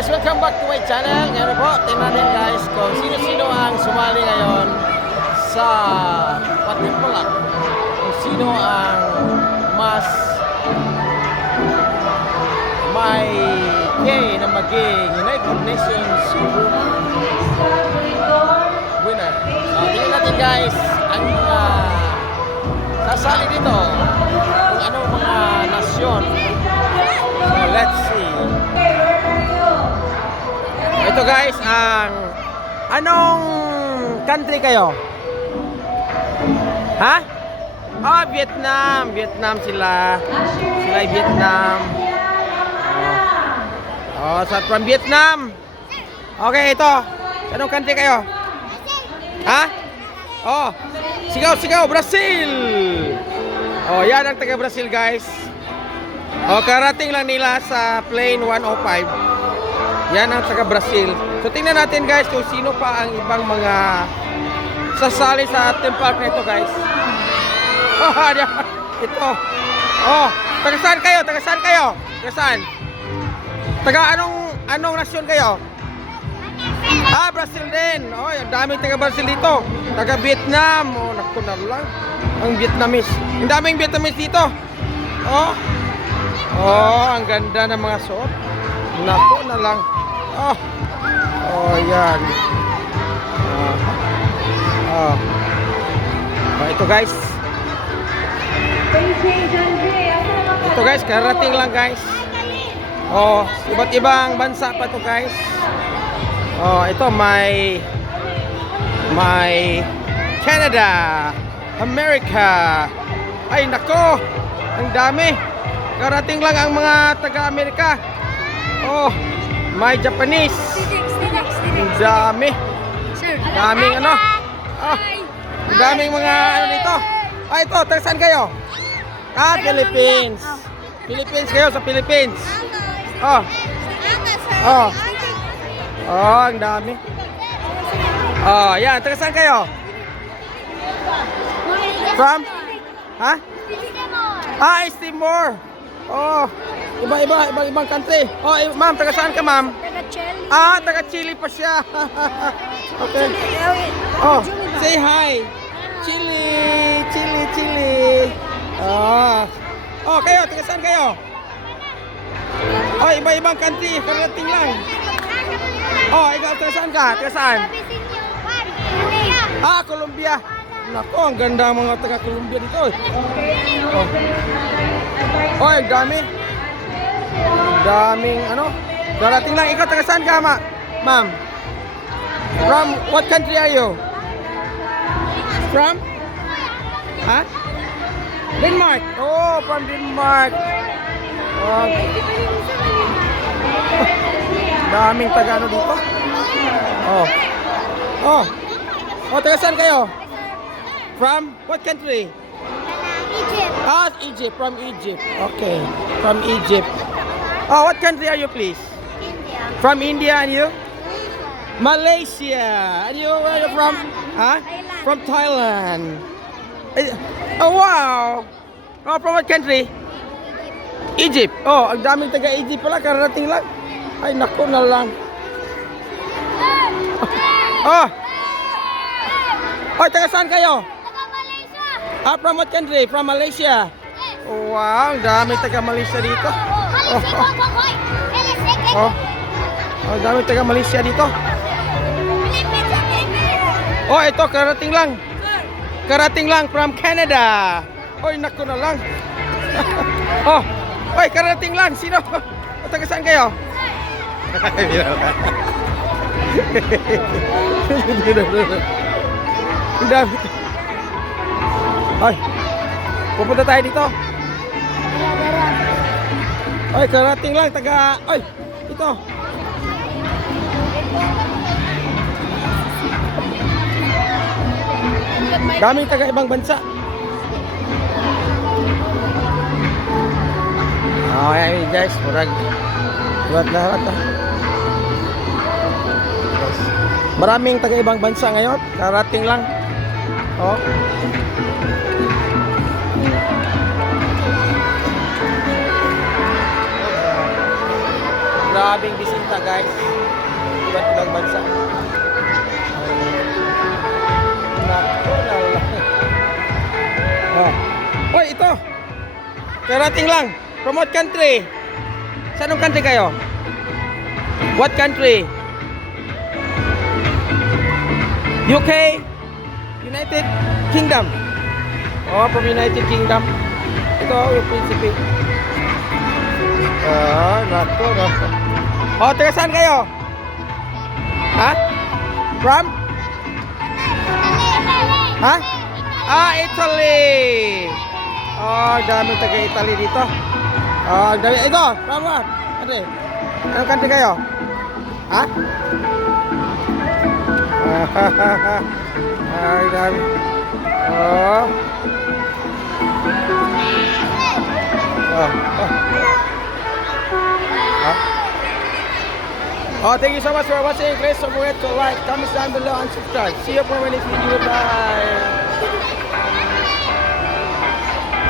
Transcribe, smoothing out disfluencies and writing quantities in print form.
guys, welcome back to my channel. Ngayon po, tingnan natin guys kung sino-sino ang sumali ngayon sa patimpalak. Kung sino ang mas may kay na maging United Nations winner. So, tingnan natin guys ang mga sasali dito. Kung anong mga nasyon. So, let's see. Ito guys, anong country kayo? Ha? Oh, Vietnam. Vietnam sila. Sila ay Vietnam. Oh, from Vietnam. Okay, ito. Anong country kayo? Ha? Oh, sigaw, Brazil. Oh, yan ang taga Brazil guys. Oh, karating lang nila sa plane 105. Yan ang taga Brazil. So tingnan natin guys kung sino pa ang ibang mga sasali sa theme park na ito guys. Oh, ito. Oh, taga saan kayo? Taga saan kayo? Taga saan? Taga anong nasyon kayo? Ah, Brazil din. Oh, ang daming taga Brazil dito. Taga Vietnam. Oh, naku na lang. Ang Vietnamese. Ang daming Vietnamese dito. Oh. Oh, ang ganda ng mga suot. Naku na lang. Oh. Oh, yan. Oh. Oh, ito guys. Ito guys, karating lang guys. Oh, iba't ibang bansa pa to guys. Oh, ito may Canada, America. Ay nako, ang dami. Karating lang ang mga taga-Amerika. Oh, may Japanese. Ang dami. Daming ano. Oh, ang daming mga ano dito. Ah, ito, taga saan kayo? Ah, Philippines. Philippines kayo, sa Philippines. Oh. Oh. Oh, ang dami. Oh, yan, taga saan kayo? From? Ha? Ah, East Timor. Oh, ibang country. Oh, ma'am, taga saan ka, ma'am? Taga Chile. Ah, taga Chile pa siya. Okay. Oh, say hi. Chile. Oh. Oh, kayo, taga saan kayo? Oh, iba-ibang country, karating lang. Oh, ikaw, taga saan ka? Taga saan? Ah, Colombia. Nako, ang ganda mga taga Colombia dito. Oh. Oh, ang dami. Daming ano? Darating lang. Ikaw taga saan ka, ma'am? From what country are you? From? Ha? Denmark. Oh, from Denmark. Oh. Daming taga ano dito. Oh. Oh. Oh, taga saan kayo? From what country? Egypt. Ah, Egypt. From Egypt. Okay. From Egypt. Oh, what country are you, please? India. From India, and you? Malaysia. And you, where are you from? Huh? Thailand. From Thailand. Oh, wow. Oh, from what country? Egypt. Oh, ang daming taga Egypt pala. Karating lang. Ay, naku na lang. Oh. Oh, taga saan kayo? Taga Malaysia. Ah, from what country? From Malaysia. Oh, wow, ang dami taga Malaysia dito. Oh, oh. Oh, ang dami taga Malaysia dito. Oh, ito, karating lang. Karating lang from Canada. Oy, naku na lang. Oh, oy, karating lang. Sino? O, taga saan kayo? Ang dami. Ay, pupunta tayo dito. Ay, karating lang, taga... Ay, ito. Daming taga ibang bansa. Okay, guys, murag lahat. Maraming taga ibang bansa ngayon. Karating lang. Oh. Grabing bisita, guys. Iba't ibang bansa. Nako, nala. Oh. Hoy, ito. Karating lang. From what country? Sa anong country kayo? What country? UK? United Kingdom. Oh, from United Kingdom. Ito, yung prinsipe. Nako. Oh, taga saan kayo? Ha? From? Ha? Italy. Oh, dami taga Italy dito. Oh, dami. Ito, from what? Ano? Anong country kayo? Ha? Ay, dami. Oh. Oh, thank you so much for watching. Please don't forget to like, comment down below, and subscribe. See you for my next video. Bye.